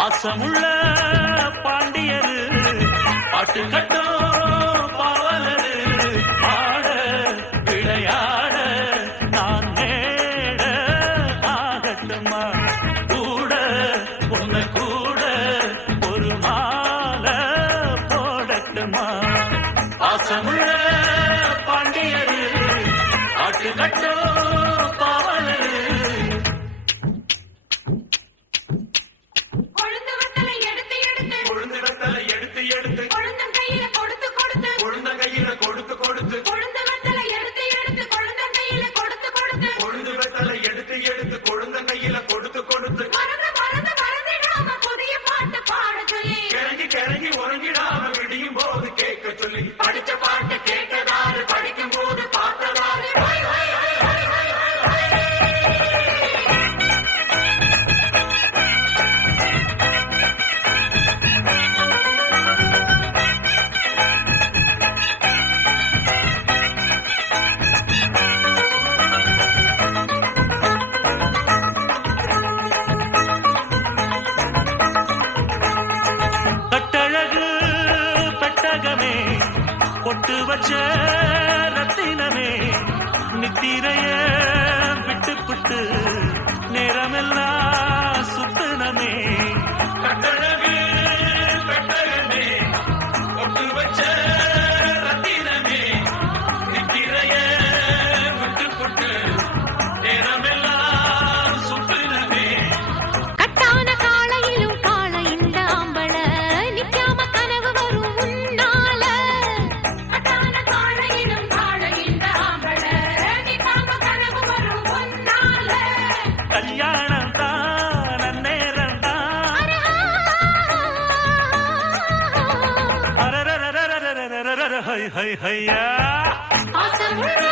பாசமுள்ள பாண்டியரு பாட்டு கட்டும் பாவலரு ஆட விளையாட நான் மேட ஆகட்டுமா கூட உன்னை கூட ஒரு மாலை போடட்டுமா பாசமுள்ள பாண்டியரு பாட்டு கட்டும் பாவலரு படிச்ச பாட்டு கேட்டதாரு படிக்கும் போது பார்த்ததாரு கட்டழகு பெட்டகமே பொட்டு வச்ச ரத்தினமே நித்திரைய விட்டு புட்டு நேரமெல்லாம் சுத்தனமே கட்டழகு பெட்டகமே பொட்டு வச்ச ரத்தினமே நித்திரைய விட்டு புட்டு நேரமெல்லாம் சுத்தனமே கட்டான காலையிலும் கால இந்த ஆம்பள நிக்காம கனவு வரும் உன்னால கட்டான காலையிலும் கால இந்த ஆம்பள நிக்காம கனவு வரும் உன்னால கல்யாணம் தான் அந்நேரம் தான் ஹை ஹை ஹையா பாசமுள்ள